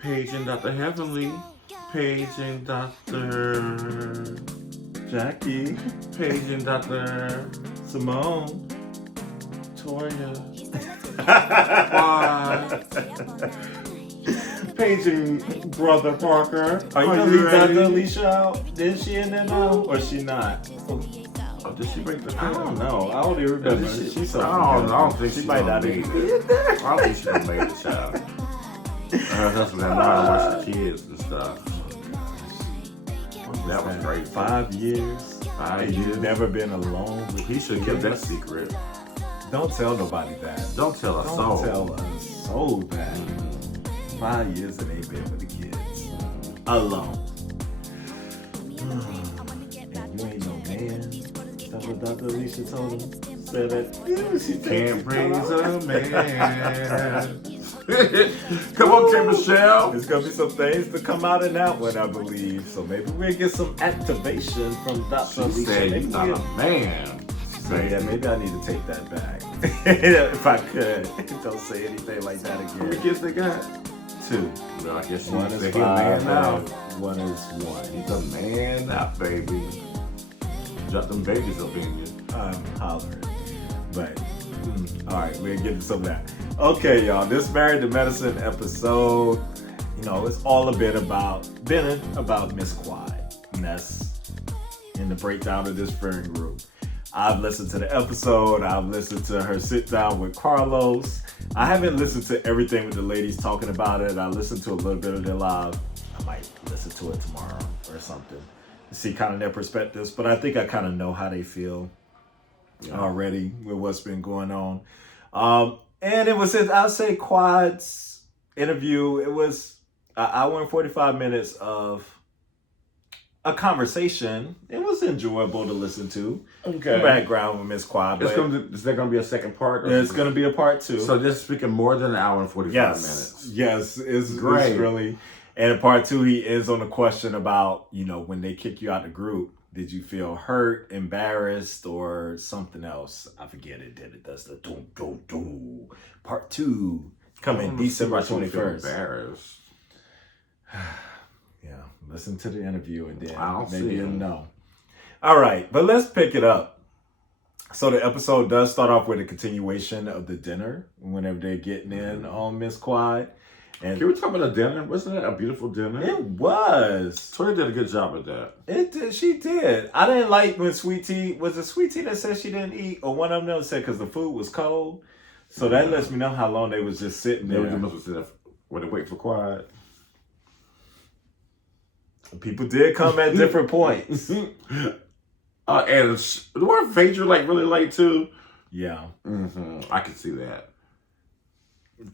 Paging Dr. Heavenly, paging Dr. Jackie, Paging Dr. Simone. Toya. Why? Paging Brother Parker. Are you gonna leave ready? Dr. Alicia out? Is she in there now? Or is she not? Oh, did she break the I don't know. I don't even remember. She's so I don't think she she might gonna not make even it. be in there. I don't think she's gonna make it, child. Her husband got mad to watch the kids and stuff. That was great. 5 years. 5 years. You've never been alone with He should keep that secret. Don't tell nobody that. Don't tell a Don't soul. tell a soul that. 5 years and ain't been with the kids. Alone. And you ain't no man. That's what Dr. Alicia told him. Said that she Can't raise a man. Come on, Kim Michelle. There's gonna be some things to come out in that one, I believe. So maybe we'll get some activation from Dr. She Alicia. said Maybe you're not we'll- a man. So yeah, maybe I need to take that back. If I could. Don't say anything like that How many again. kids they got? 2. Well, I guess she's One a is man 5 now. and one is 1. He's a man now, baby. Drop them babies up in you. I'm hollering. But, all right, we'll get to some of that. Okay, y'all, this Married to Medicine episode, it's all a bit about Miss Quad. And that's in the breakdown of this friend group. I've listened to the episode. I've listened to her sit down with Carlos. I haven't listened to everything with the ladies talking about it. I listened to a little bit of their live. I might listen to it tomorrow or something to see kind of their perspectives. But I think I kind of know how they feel already with what's been going on. And it was, I'll say, Quad's interview. It was an hour and 45 minutes of a conversation. It was enjoyable to listen to. Okay. The background with Miss Quad. Is But there going to be a second part? it's going to be a part 2. So just speaking more than an hour and 45 minutes. Yes, it's Great. It's really. And in part 2, he ends on a question about, when they kick you out the group, did you feel hurt, embarrassed, or something else? I forget it. Did it? That's the doom. Part 2 coming December 21st. Embarrassed. Yeah, listen to the interview and then I'll maybe see. you'll know. All right, but let's pick it up. So the episode does start off with a continuation of the dinner whenever they're getting in on Miss Quad. And Can we talk about the dinner? Wasn't that a beautiful dinner? it was. Toya did a good job at that. It did. She did. I didn't like when Sweet Tea, was it Sweet Tea that said she didn't eat? Or one of them said because the food was cold. So that lets me know how long they was just sitting They there. were just sitting there when they wait for quiet. People did come at different points. And the word Phaedra really late too. Yeah. I could see that.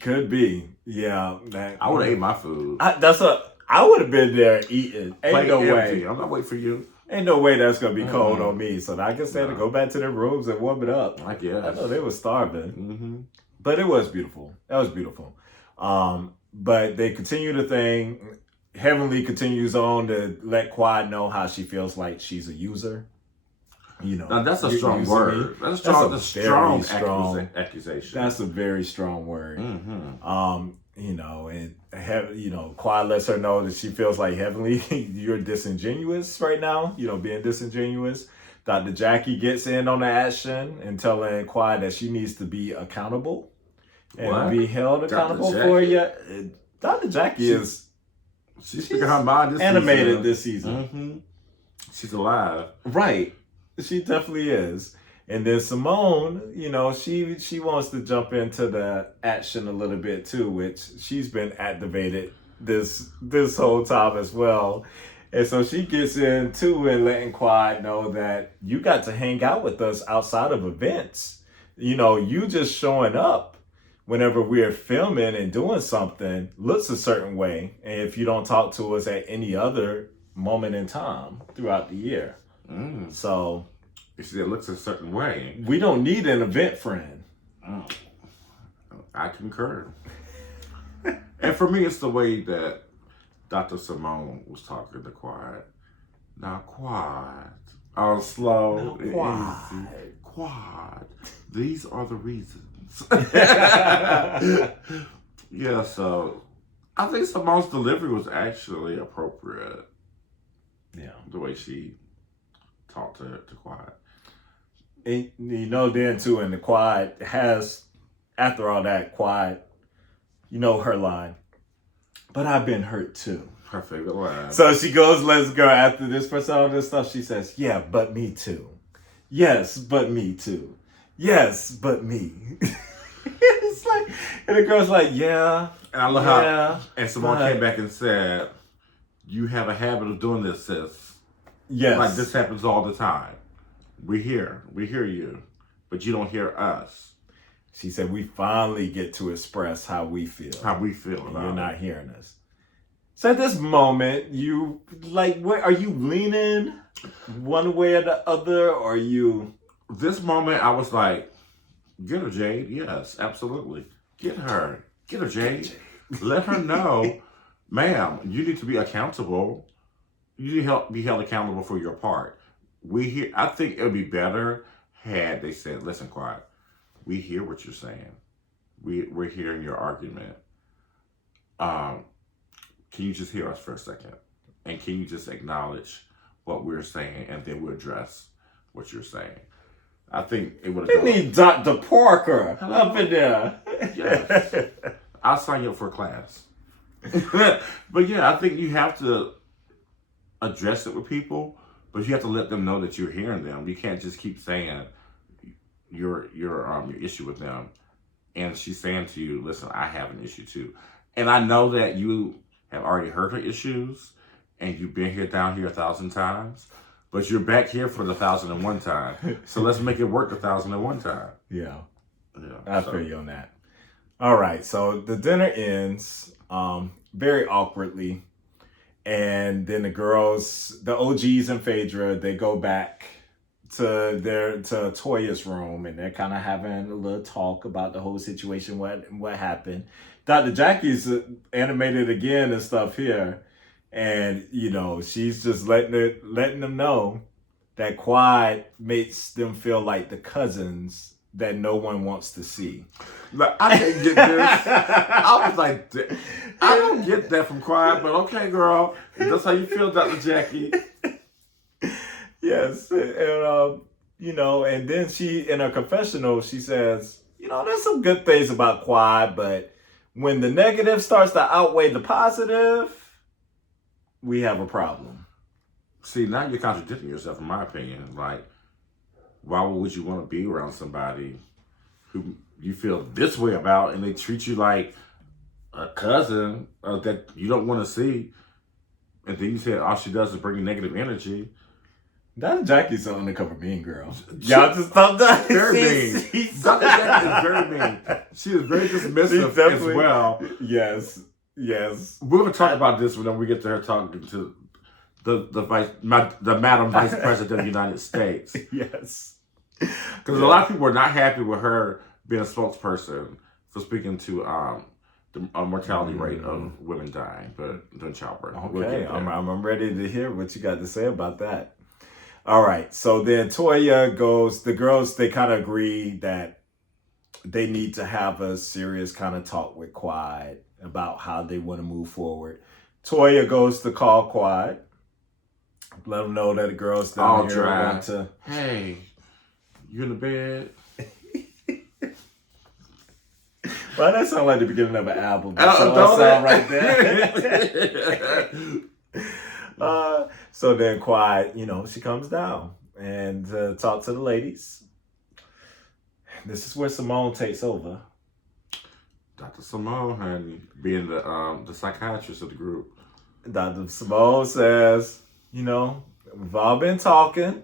Could be. Yeah. I would have ate my food. I would have been there eating. Ain't Plate no empty. way. I'm not waiting for you. Ain't no way that's gonna be cold on me. So I guess they had to go back to their rooms and warm it up. I guess. I know they were starving. But it was beautiful. That was beautiful. But they continue the thing. Heavenly continues on to let Quad know how she feels like she's a user. Now that's a strong using word. me. That's a strong very strong accusation. That's a very strong word. Quad lets her know that she feels like Heavenly, you're disingenuous right now, being disingenuous. Dr. Jackie gets in on the action and telling Quad that she needs to be accountable and be held accountable for you. Dr. Jackie She's speaking her mind this animated season. this season. She's alive. Right. She definitely is. And then Simone, she wants to jump into the action a little bit too, which she's been activated this whole time as well. And so she gets in too and letting Quad know that you got to hang out with us outside of events. You just showing up whenever we're filming and doing something looks a certain way. And if you don't talk to us at any other moment in time throughout the year. So You see, it looks a certain way. we don't need an event friend. I concur. And for me, it's the way that Dr. Simone was talking to Quiet. Now, Quiet. Oh, slow. Now, Quiet. Easy. Quiet. These are the reasons. Yeah, so I think Simone's delivery was actually appropriate. Yeah. The way she talked to Quiet. And, then too, and the Quiet has, after all that, Quiet, her line. But I've been hurt too. Her favorite line. So she goes, let's go after this person, all this stuff. She says, yeah, but me too. Yes, but me too. Yes, but me. It's like, and the girl's like, yeah. And I love how, and Simone came back and said, you have a habit of doing this, sis. Yes. Like, this happens all the time. We hear you, but you don't hear us. She said, we finally get to express how we feel. How we feel about You're not hearing us. So at this moment, you, like, where are you leaning one way or the other, or are you? This moment, I was like, get her, Jade. Yes, absolutely. Get her, Jade. Let her know, ma'am, you need to be accountable. You need to be held accountable for your part. I think it would be better had they said, listen, Quiet, we hear what you're saying. We're hearing your argument. Can you just hear us for a second? And can you just acknowledge what we're saying, and then we'll address what you're saying? I think it would have. You need Dr. Parker up in there. Yes. I'll sign you up for a class. But yeah, I think you have to address it with people, but you have to let them know that you're hearing them. You can't just keep saying your issue with them. And she's saying to you, listen, I have an issue too. And I know that you have already heard her issues, and you've been down here 1,000 times, but you're back here for the 1,001 time. So let's make it work 1,001 time. Yeah. I feel you on that. All right. So the dinner ends very awkwardly. And then the girls, the OGs and Phadera, they go back to Toya's room, and they're kind of having a little talk about the whole situation, what happened. Dr. Jackie's animated again and stuff here, and she's just letting them know that Quiet makes them feel like the cousins that no one wants to see. Like, I can't get this. I was like, I don't get that from Quiet, but okay, girl, if that's how you feel, Dr. Jackie. Yes, and and then she, in her confessional, she says, there's some good things about Quiet, but when the negative starts to outweigh the positive, we have a problem. See, now you're contradicting yourself, in my opinion. Like, why would you want to be around somebody who you feel this way about, and they treat you like a cousin that you don't want to see, and then you say all she does is bring you negative energy? Dr. Jackie's an undercover mean girl. Y'all just stop that. Very mean. Dr. Jackie is very mean. She is very dismissive as well. Yes. We're going to talk about this when we get to her talking to the Madam Vice President of the United States. Yes. Because a lot of people are not happy with her being a spokesperson for speaking to the mortality rate of women dying during childbirth. Okay, I'm ready to hear what you got to say about that. All right, so then Toya goes, the girls, they kind of agree that they need to have a serious kind of talk with Quiet about how they want to move forward. Toya goes to call Quiet, let them know that the girls down here want to... Hey, you in the bed? Well, that sounds like the beginning of an album. Don't sound right there. So then Quiet, she comes down and talk to the ladies. This is where Simone takes over. Dr. Simone, honey, being the psychiatrist of the group. Dr. Simone says, we've all been talking,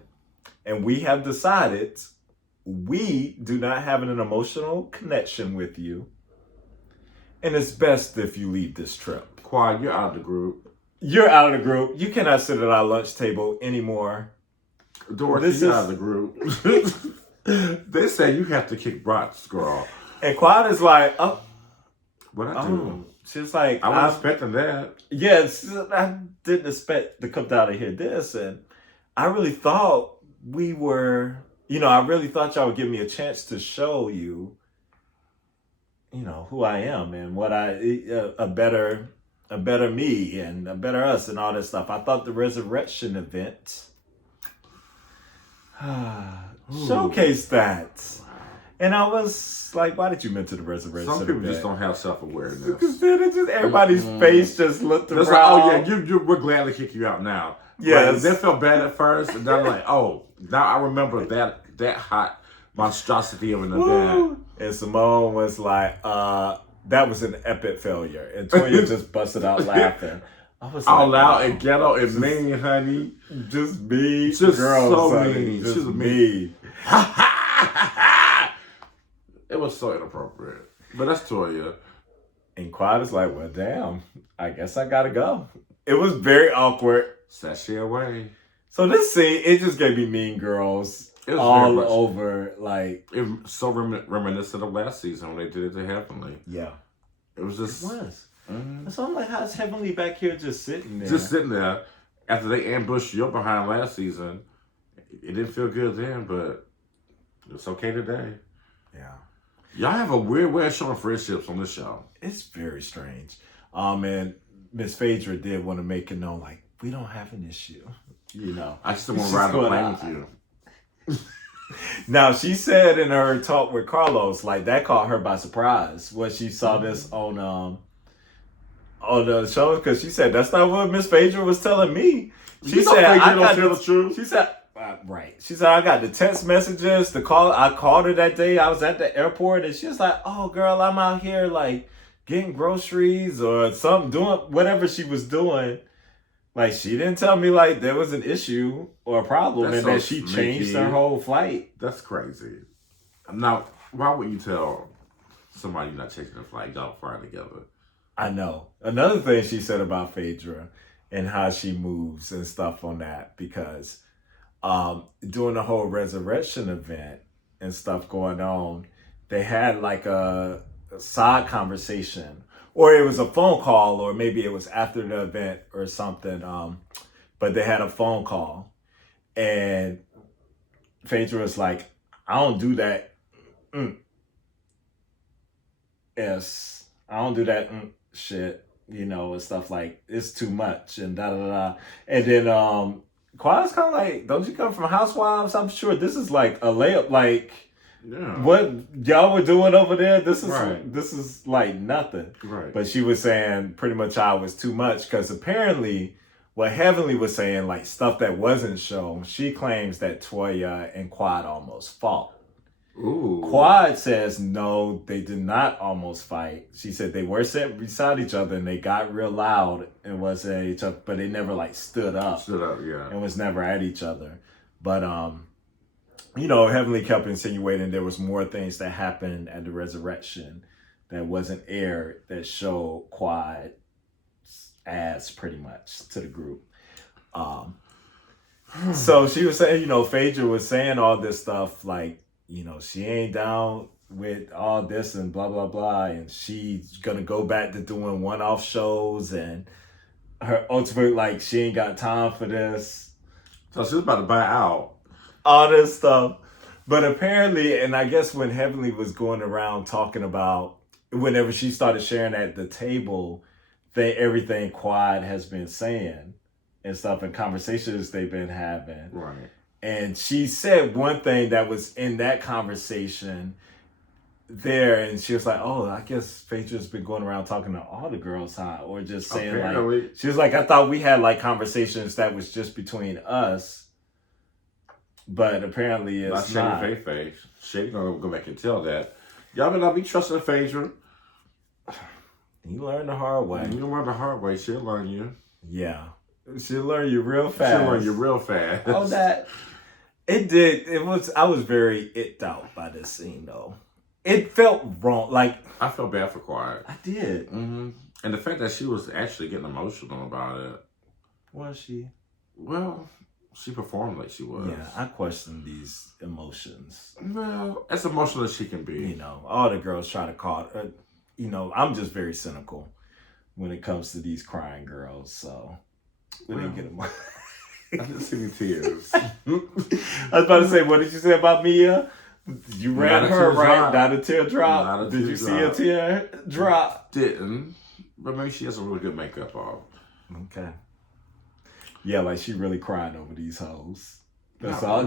and we have decided we do not have an emotional connection with you, and it's best if you leave this trip. Quiet, you're out of the group. You're out of the group. You cannot sit at our lunch table anymore. Dorothy, you're out of the group. They say you have to kick Brock's girl. And Quiet is like, what I do? She's like, I wasn't expecting that. Yes, I didn't expect to come down to hear this. And I really thought we were, I really thought y'all would give me a chance to show you, who I am and what a better a better me and a better us and all this stuff. I thought the resurrection event showcased that. And I was like, why did you mention the resurrection event? Some people just don't have self-awareness. Because then it's just everybody's face just looked around. It's like, oh yeah, we're glad to kick you out now. Yeah, they felt bad at first, and then like, oh, now I remember that hot monstrosity of an event. And Simone was like, that was an epic failure. And Toya just busted out laughing. I was all like, out and ghetto and mean, honey. Just me. Just girls, so honey. mean. Just She's me. It was so inappropriate. But that's Toya. And Quad is like, well, damn, I guess I gotta go. It was very awkward. Sashay away. So this scene, it just gave me Mean Girls all over. Like, it was so reminiscent of last season when they did it to Heavenly. Yeah. It was just... It was. Mm-hmm. So I'm like, how's Heavenly back here just sitting there? Just sitting there. After they ambushed you behind last season, it didn't feel good then, but it's okay today. Yeah. Y'all have a weird way of showing friendships on this show. It's very strange. And Miss Phadera did want to make it known, like, we don't have an issue. You know. I just want to ride a plane with you. Now, she said in her talk with Carlos, like, that caught her by surprise when she saw this on the show, because she said, that's not what Miss Phadera was telling me. She said, I got the truth. She said, right. She said, I got the text messages, the call. I called her that day. I was at the airport, and she was like, oh, girl, I'm out here, like, getting groceries or something, doing whatever she was doing. Like, she didn't tell me, like, there was an issue or a problem and that she changed her whole flight. That's crazy. Now, why would you tell somebody you're not changing the flight? Y'all flying together. I know. Another thing she said about Phadera and how she moves and stuff on that, because during the whole resurrection event and stuff going on, they had like a side conversation, or it was a phone call, or maybe it was after the event or something. But they had a phone call, and Phadera was like, I don't do that. Yes, I don't do that shit, you know, and stuff like, it's too much and da-da-da. And then Quad's kind of like, don't you come from Housewives? I'm sure this is like a layup, like, yeah. What y'all were doing over there, this is like nothing. Right. But she was saying pretty much I was too much, because apparently what Heavenly was saying, like stuff that wasn't shown, she claims that Toya and Quad almost fought. Ooh. Quad says no, they did not almost fight. She said they were sitting beside each other and they got real loud and was at each other, but they never like stood up. Yeah. And was never at each other. But you know, Heavenly kept insinuating there was more things that happened at the resurrection that wasn't aired that showed Quad's ass pretty much to the group. So she was saying, you know, Phadera was saying all this stuff like, you know, she ain't down with all this and blah, blah, blah. And she's going to go back to doing one-off shows. And her ultimate, like, she ain't got time for this. So she's about to buy out. All this stuff. But apparently, and I guess when Heavenly was going around talking about, whenever she started sharing at the table, everything Quad has been saying and stuff and conversations they've been having. Right. And she said one thing that was in that conversation there, and she was like, oh, I guess Phaedra's been going around talking to all the girls, huh? Or just saying apparently. Like, she was like, I thought we had like conversations that was just between us, but apparently it's not. Shady Shady gonna go back and tell that. Y'all better not be trusting Phaedra. You learn the hard way. You learn the hard way, she'll learn you. Yeah. She'll learn you real fast. She'll learn you real fast. Oh, that. It did. I was very icked out by this scene, though. It felt wrong. Like, I felt bad for Quiet. I did. Mm-hmm. And the fact that she was actually getting emotional about it. Was she? Well, she performed like she was. Yeah, I question these emotions. Well, as emotional as she can be. You know, all the girls try to call it. You know, I'm just very cynical when it comes to these crying girls, so we didn't get them. I didn't see any tears. I was about to say, what did you say about Mia? You ran her, right? Not a tear drop. Did you see a tear drop? Didn't. But maybe she has a really good makeup on. Okay. Yeah, like she really crying over these hoes. That's Not all.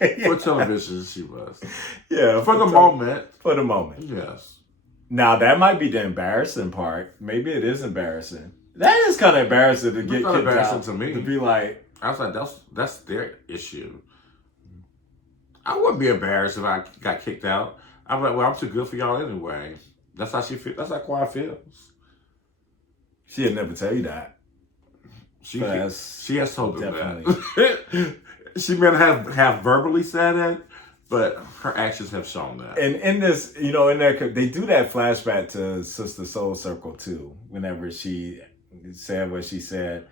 really. For television, she was. Yeah, For the moment. For the moment. Yes. Now that might be the embarrassing part. Maybe it is embarrassing. That is kind of embarrassing to get kicked embarrassing out. to me. To be like, I was like, that's their issue. I wouldn't be embarrassed if I got kicked out. I'm like, well, I'm too good for y'all anyway. That's how she feels. That's how Quiet feels. she'd never tell you that. She has told them that. She may have verbally said it, but her actions have shown that. And in this, in there, they do that flashback to Sister Soul Circle too, whenever she said what she said.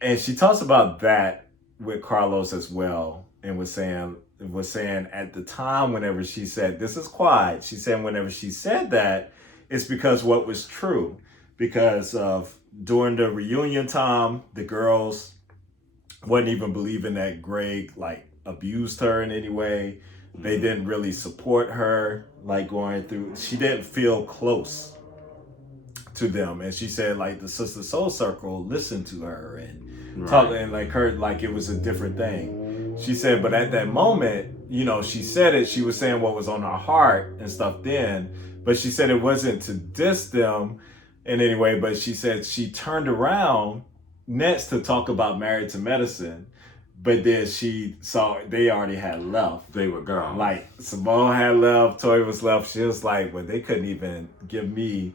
And she talks about that with Carlos as well, and was saying at the time whenever she said, this is quiet, she said whenever she said that, it's because what was true. Because of during the reunion time, the girls wasn't even believing that Greg abused her in any way. They didn't really support her going through. She didn't feel close to them, and she said the Sister Soul Circle listened to her and talked and her it was a different thing. She said, but at that moment, she said it. She was saying what was on her heart and stuff then, but she said it wasn't to diss them in any way. But she said she turned around next to talk about Married to Medicine, but then she saw they already had left. They were gone. Simone had left, Toya was left. She was like, well, they couldn't even give me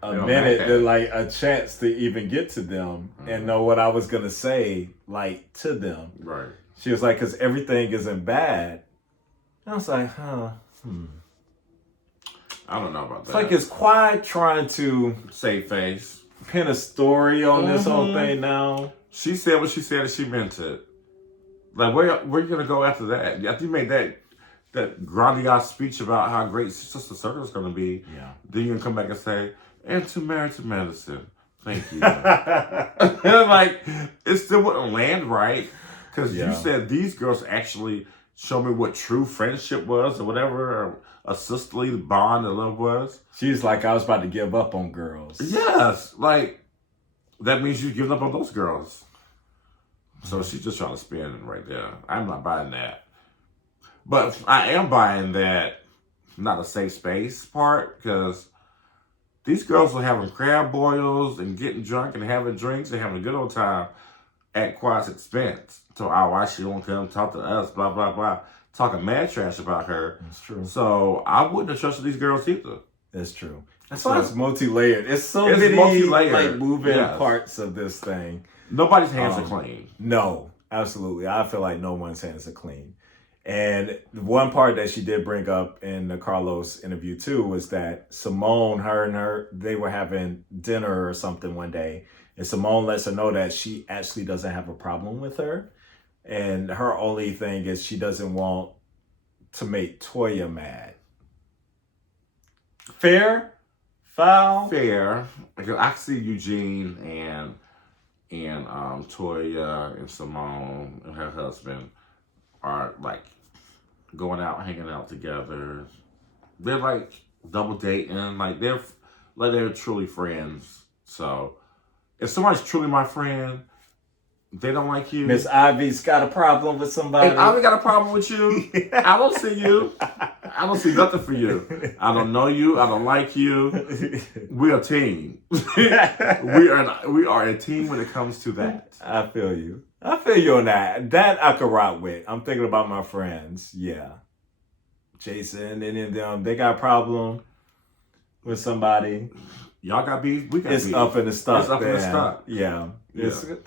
a minute to a chance to even get to them and know what I was gonna say to them. Right. She was like, because everything isn't bad. And I was like, I don't know about that. It's Quiet trying to save face, pin a story on this whole thing now. She said what she said and she meant it. Where you gonna go after that? After you made that grandiose speech about how great Sister Circle is gonna be, then you can come back and say, and to Married to Medicine. Thank you. It still wouldn't land right. Because you said these girls actually show me what true friendship was or whatever, or a sisterly bond of love was. She's like, I was about to give up on girls. Yes. That means you've given up on those girls. So she's just trying to spin it right there. I'm not buying that. But I am buying that not a safe space part, because these girls were having crab boils and getting drunk and having drinks and having a good old time at Quiet's expense. So, why she won't come talk to us, blah, blah, blah. Talking mad trash about her. That's true. So, I wouldn't have trusted these girls either. That's true. That's why it's multi-layered. It's many multi-layered, moving parts of this thing. Nobody's hands are clean. No, absolutely. I feel like no one's hands are clean. And the one part that she did bring up in the Carlos interview too was that Simone, they were having dinner or something one day, and Simone lets her know that she actually doesn't have a problem with her. And her only thing is she doesn't want to make Toya mad. Fair? Foul? Fair. Because I see Eugene and Toya and Simone and her husband are going out, hanging out together. They're double dating. They're truly friends. So if somebody's truly my friend, they don't like you. Miss Ivy's got a problem with somebody. If Ivy got a problem with you, I don't see you. I don't see nothing for you. I don't know you. I don't like you. We're a team. we are a team when it comes to that. I feel you. I feel you on that. That I could rock with. I'm thinking about my friends. Yeah. Jason, any of them, they got a problem with somebody. Y'all got beef? We got beef. It's up in the stuff. It's up in the stuff. Yeah.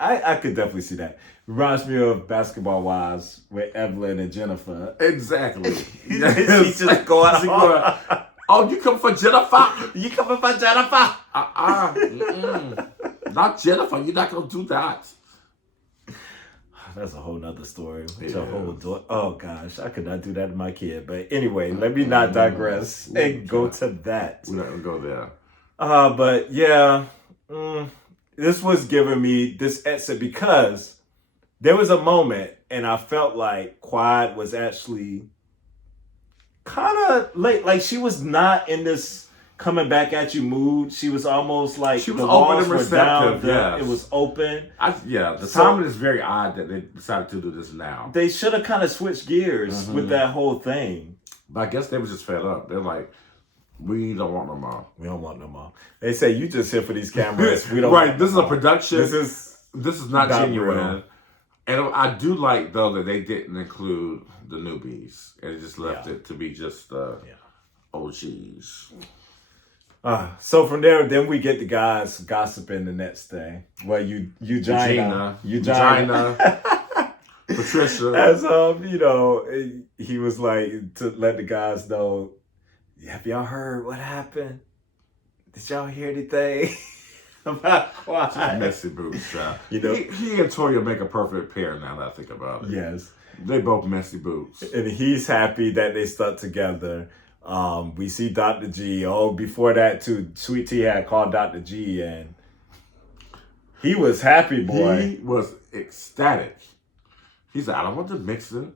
I could definitely see that. Reminds me of Basketball Wives with Evelyn and Jennifer. Exactly. She just going on. Oh, you come for Jennifer? You coming for Jennifer? Not Jennifer. You're not going to do that. That's a whole nother story. Oh gosh, I could not do that to my kid. But anyway, let me not digress and go to that. We're not going to go there. But yeah, this was giving me this exit because there was a moment and I felt like Quiet was actually kind of late. She was not in this coming back at you mood. She was almost like she was the open walls and were down. receptive. Yes. It was open. The timing is very odd that they decided to do this now. They should have kind of switched gears with that whole thing. But I guess they were just fed up. They're like, we don't want no more. We don't want no more. They say you just here for these cameras. We don't. Right. This is a production. This is not genuine. real. And I do like though that they didn't include the newbies and just left it to be just OGs. So from there, then we get the guys gossiping the next day. Well, Eugenia, Patricia. As he was like to let the guys know. Have y'all heard what happened? Did y'all hear anything about Quad? Messy boots, child. You know, he and Toya make a perfect pair now that I think about it. Yes. They both messy boots. And he's happy that they stuck together. We see Dr. G. Oh, before that too, Sweet Tea had called Dr. G and he was happy, boy. He was ecstatic. He's like, I don't want to mix it.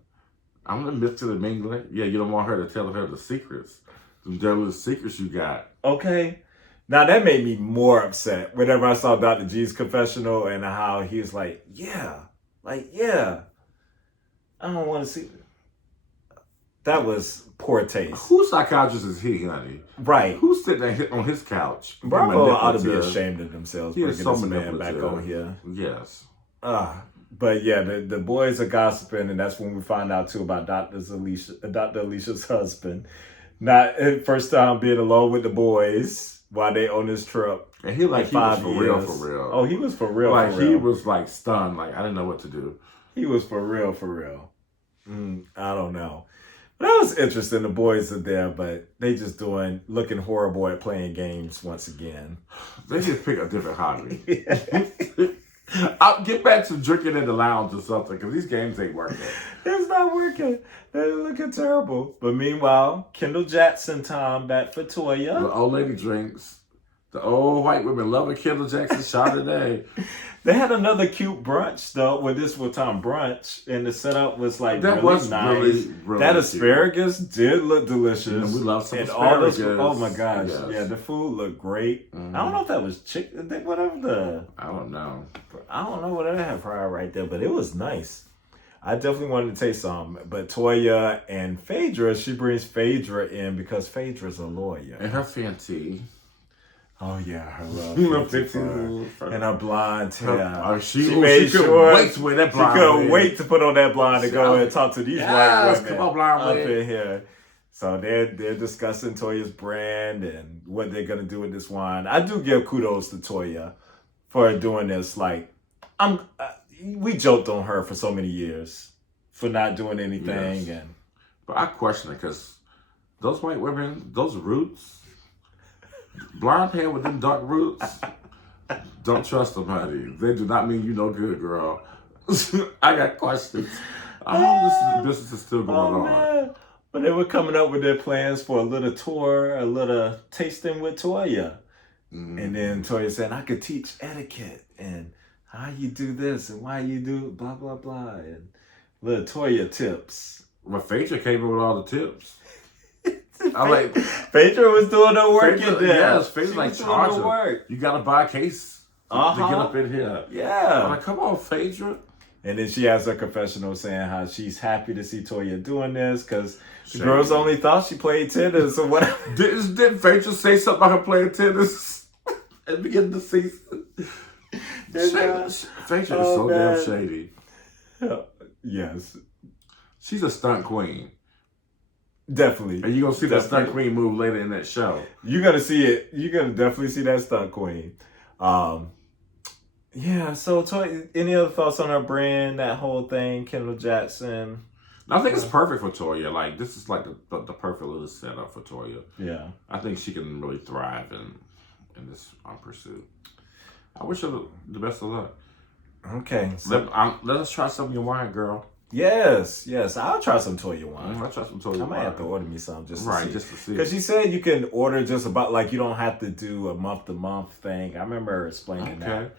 I'm gonna mix it and mingle it. Yeah, you don't want her to tell her the secrets. Them devil's secrets you got. Okay. Now that made me more upset whenever I saw Dr. G's confessional and how he was like, yeah. I don't want to see. That was poor taste. Whose psychiatrist is he, honey? Right. Who's sitting there on his couch? Bravo ought to be ashamed of themselves bringing this man back on here. Yes. But yeah, the boys are gossiping, and that's when we find out too about Dr. Alicia's husband. Not first time being alone with the boys while they on this trip. And he was for real. Oh, he was for real. He was like stunned. Like I didn't know what to do. He was for real. I don't know. But that was interesting. The boys are there, but they just looking horrible at playing games once again. They just pick a different hobby. I'll get back to drinking in the lounge or something because these games ain't working. It's not working. They're looking terrible. But meanwhile, Kendall Jackson time back for Toya. The old lady drinks. The old white women love a Kendall Jackson shot today. They had another cute brunch though. Well, this was time brunch, and the setup was like that really was nice. Really that asparagus did look delicious. And we love some and asparagus. Oh my gosh! Yes. Yeah, the food looked great. I don't know if that was chicken. I don't know. I don't know what they had fried right there, but it was nice. I definitely wanted to taste some. But Toya and Phadera, she brings Phadera in because Phaedra's a lawyer. And her fancy. Oh yeah, her love and her blonde hair. She made sure wait to wear that blonde. She couldn't wait to put on that blonde and go and talk to these white women come on, blonde up in here. So they're discussing Toya's brand and what they're gonna do with this wine. I do give kudos to Toya for doing this. Like we joked on her for so many years for not doing anything, but I question it because those white women, those roots. Blonde hair with them dark roots, don't trust them, honey. They do not mean you no good, girl. I got questions. I hope this business is still going on. Man. But they were coming up with their plans for a little tour, a little tasting with Toya. And then Toya said, I could teach etiquette and how you do this and why you do blah, blah, blah. And little Toya tips. Well, Phadera came in with all the tips. Phadera was doing the work in there. Yes, Phadera's like charging. You gotta buy a case to get up in here. Yeah. I'm like, come on, Phadera. And then she has her confessional saying how she's happy to see Toya doing this because the girls only thought she played tennis or whatever. Didn't Phadera say something about her playing tennis at the beginning of the season? Phadera is so damn shady. Yes. She's a stunt queen. Definitely. And you're going to see that stunt queen move later in that show. You're going to see it. You're going to definitely see that stunt queen. Yeah, so Toya, any other thoughts on her brand, that whole thing, Kendall Jackson? I think it's perfect for Toya. Like, this is like the perfect little setup for Toya. Yeah. I think she can really thrive in this pursuit. I wish her the best of luck. Okay. So let us try some of your wine, girl. Yes. I'll try some Toya wine. I'll try some Toya wine. I might have to order me some just to see. Because she said you can order just about, like, you don't have to do a month-to-month thing. I remember her explaining that.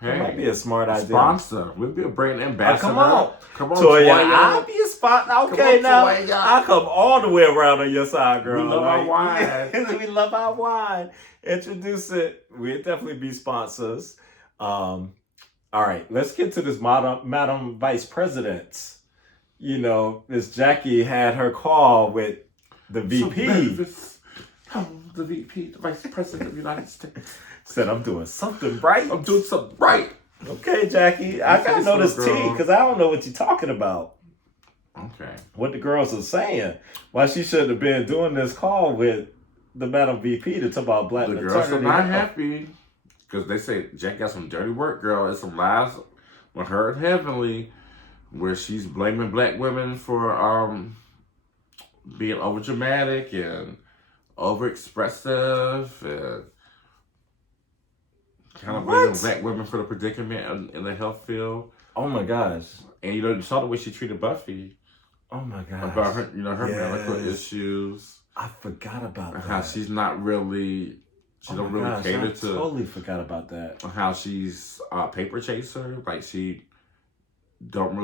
Hey, it might be a smart idea. Sponsor. We'll be a brand ambassador. Come on, Toya. I'll be a sponsor. spot. Okay, on, now Toya. I'll come all the way around on your side, girl. We love our wine. We love our wine. Introduce it. We'll definitely be sponsors. All right, let's get to this Madam Vice President. You know, Miss Jackie had her call with the VP. The VP, the Vice President of the United States. Said, I'm doing something right. I'm doing something right. Okay, Jackie. I gotta know this tea because I don't know what you're talking about. Okay. What the girls are saying. Why she should have been doing this call with the Madam VP to talk about black maternity. The girls are not happy because they say Jack got some dirty work, girl. It's some lies with her and Heavenly where she's blaming black women for being overdramatic and overexpressive and kind of blaming black women for the predicament in the health field. Oh my gosh. And you saw the way she treated Buffy. Oh my gosh. About her, her medical issues. I forgot about that. How she's not really, don't really cater to. I totally forgot about that. How she's a paper chaser, like she don't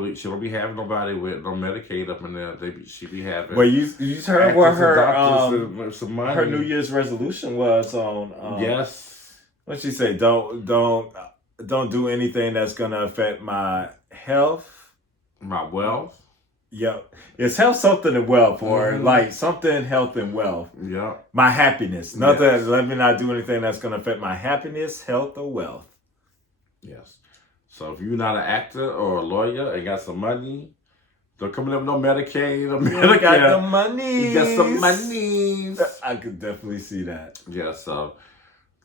be having nobody with no Medicaid up in there. She be having. Well, you heard what some money. Her New Year's resolution was on. Yes. What'd she say? Don't do anything that's gonna affect my health, my wealth. Yep. It's health, something, and wealth, or like something, health, and wealth. Yep. My happiness. Nothing. Yes. Let me not do anything that's gonna affect my happiness, health, or wealth. Yes. So if you're not an actor or a lawyer and got some money, don't come in with no Medicaid. You got the money. You got some money. I could definitely see that. Yeah. So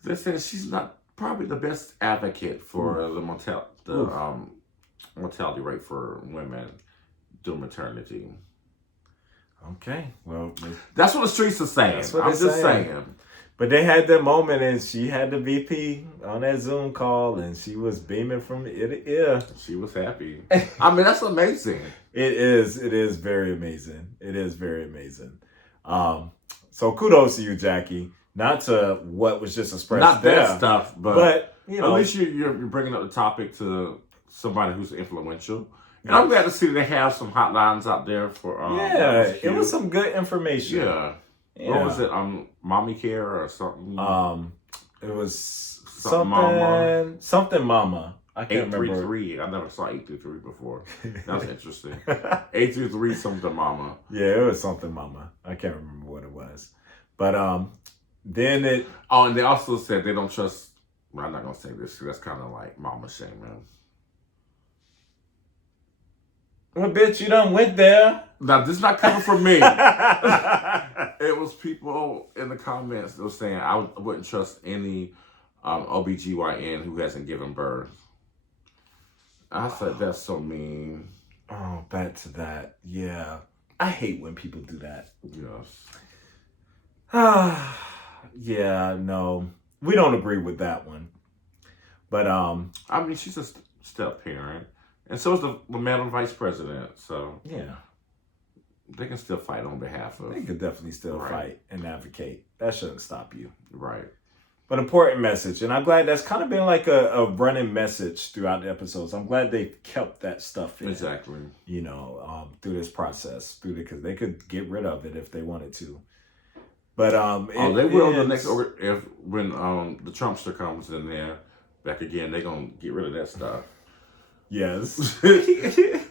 they say she's not probably the best advocate for the mortality rate for women during maternity. Okay. Well, that's what the streets are saying. I'm just saying. But they had that moment, and she had the VP on that Zoom call, and she was beaming from ear to ear. She was happy. I mean, that's amazing. It is. It is very amazing. It is very amazing. So kudos to you, Jackie. Not to what was just expressed not there. Not that stuff, but at least you're bringing up the topic to somebody who's influential. And I'm glad to see they have some hotlines out there for. It was some good information. Yeah. What was it? Mommy Care or something? It was something Mama. Something Mama. I can't remember. 833. I never saw 833 before. That was interesting. 833 something Mama. Yeah, it was something Mama. I can't remember what it was. But then it. Oh, and they also said they don't trust. Well, I'm not gonna say this. That's kind of like mama shaming. Well, bitch, you done went there. Now, this is not coming from me. It was people in the comments that were saying I wouldn't trust any OBGYN who hasn't given birth. I said, that's so mean. Oh, back to that. Yeah. I hate when people do that. Yes. Yeah, no. We don't agree with that one. But, I mean, she's a step parent. And so is the Madam Vice President. So yeah, they can still fight on behalf of. They could definitely still fight and advocate. That shouldn't stop you. Right. But important message. And I'm glad that's kind of been like a running message throughout the episodes. I'm glad they kept that stuff in. Exactly. You know, through this process. Because they could get rid of it if they wanted to. But they will the next when the Trumpster comes in there back again, they're gonna get rid of that stuff. Yes. They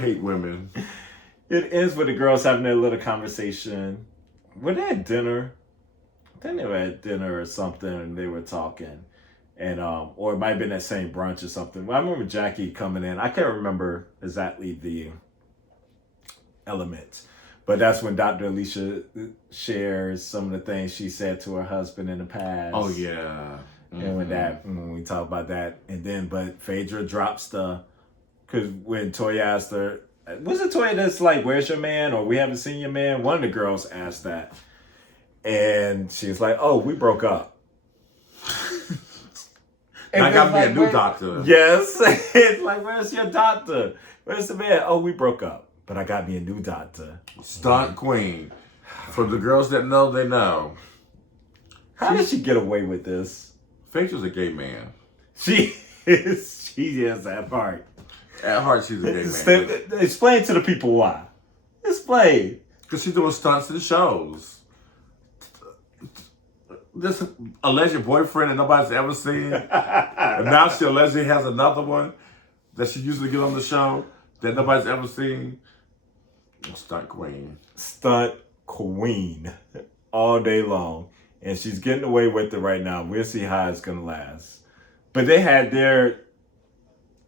hate women. It ends with the girls having their little conversation. Were they at dinner? I think they were at dinner or something and they were talking. And or it might have been that same brunch or something. Well, I remember Jackie coming in. I can't remember exactly the elements. But that's when Dr. Alicia shares some of the things she said to her husband in the past. Oh yeah. And when we talk about that, and then but Phaedra drops because when Toya asked her, was it Toya that's like, "Where's your man?" or "We haven't seen your man"? One of the girls asked that, and she's like, "Oh, we broke up." I got me a new doctor. Yes, it's like, "Where's your doctor? Where's the man?" "Oh, we broke up, but I got me a new doctor." Stunt queen. For the girls that know, they know. How did she get away with this? Phaedra's a gay man. She is at heart. At heart, she's a gay man. Explain to the people why. Explain. Because she's doing stunts in shows. This alleged boyfriend that nobody's ever seen. And now she allegedly has another one that she usually get on the show that nobody's ever seen. Stunt queen. Stunt queen. All day long. And she's getting away with it right now. We'll see how it's going to last. But they had their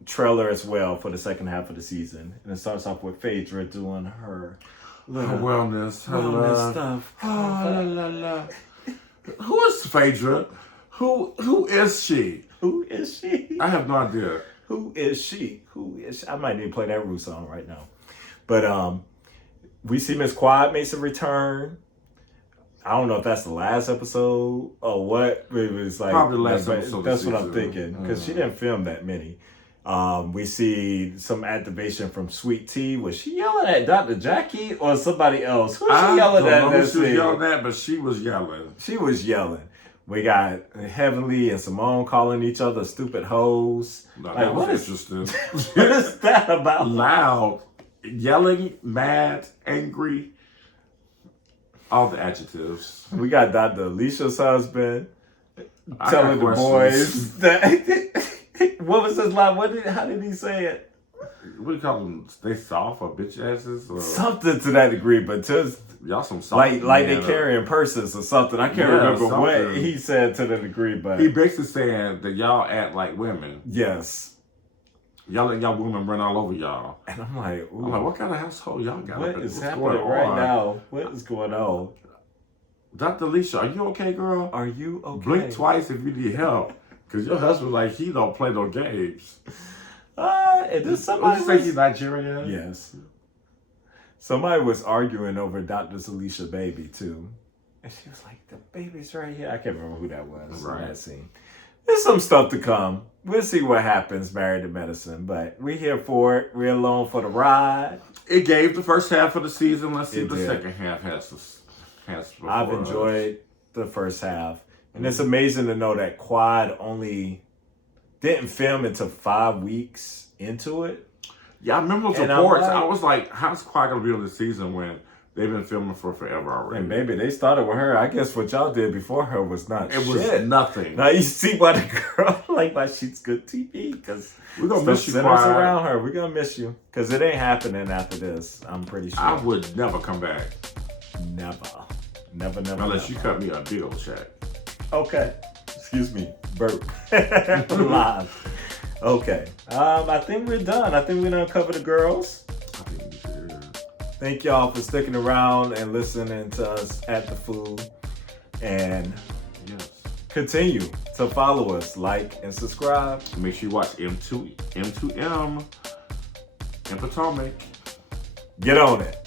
trailer as well for the second half of the season. And it starts off with Phadera doing her wellness stuff. Oh, la, la, la. Who is Phadera? Who is she? Who is she? I have no idea. Who is she? Who is she? I might need to play that Rue song right now. But we see Miss Quad makes a return. I don't know if that's the last episode or what. It was like probably the last episode. That's what I'm thinking because she didn't film that many. We see some activation from Sweet Tea. Was she yelling at Dr. Jackie or somebody else? Who was she yelling at? I don't know who she was yelling at, but she was yelling. She was yelling. We got Heavenly and Simone calling each other stupid hoes. No, like, that what was is interesting. What is that about? Loud, yelling, mad, angry. All the adjectives. We got Dr. Alicia's husband I telling the got boys that. What was his line? How did he say it? What do you call them? They soft or bitch asses? Or Something to that degree, but just y'all some soft. like they carrying purses or something. I can't remember what something. he said to the degree, but He basically saying that y'all act like women. yes. Y'all let y'all women run all over y'all. And I'm like, ooh, I'm like, what kind of household y'all got? what is What's happening going right on? now? What is going on? Dr. Alicia, are you okay, girl? Are you okay? Blink twice if you need help. Because your husband, like, he don't play no games. And then somebody Would you say he's Nigerian? Yes. Somebody was arguing over Dr. Alicia baby too. And she was like, the baby's right here. I can't remember who that was in that scene. There's some stuff to come. We'll see what happens, Married to Medicine. But we're here for it. We're along for the ride. It gave the first half of the season. Let's see It what the did. second half has I've enjoyed the first half. And it's amazing to know that Quad only didn't film until 5 weeks into it. Yeah, I remember those And reports. I'm like- I was like, how's Quad going to be on this season when they've been filming for forever already? And baby, they started with her. I guess what y'all did before her was not It shit. was nothing. Now you see why the girl, like why she's good TV, because We're going to miss you, centers Quad. around her. We're going to miss you, because it ain't happening after this, I'm pretty sure. I would never come back. Never. Unless you cut me a big old check. Okay. Excuse me. Burp. Live. Okay. I think we're done. I think we done covered the girls. I think we should. Thank y'all for sticking around and listening to us at the food. And Yes. continue to follow us, like, and subscribe. Make sure you watch M2M in Potomac. Get on it.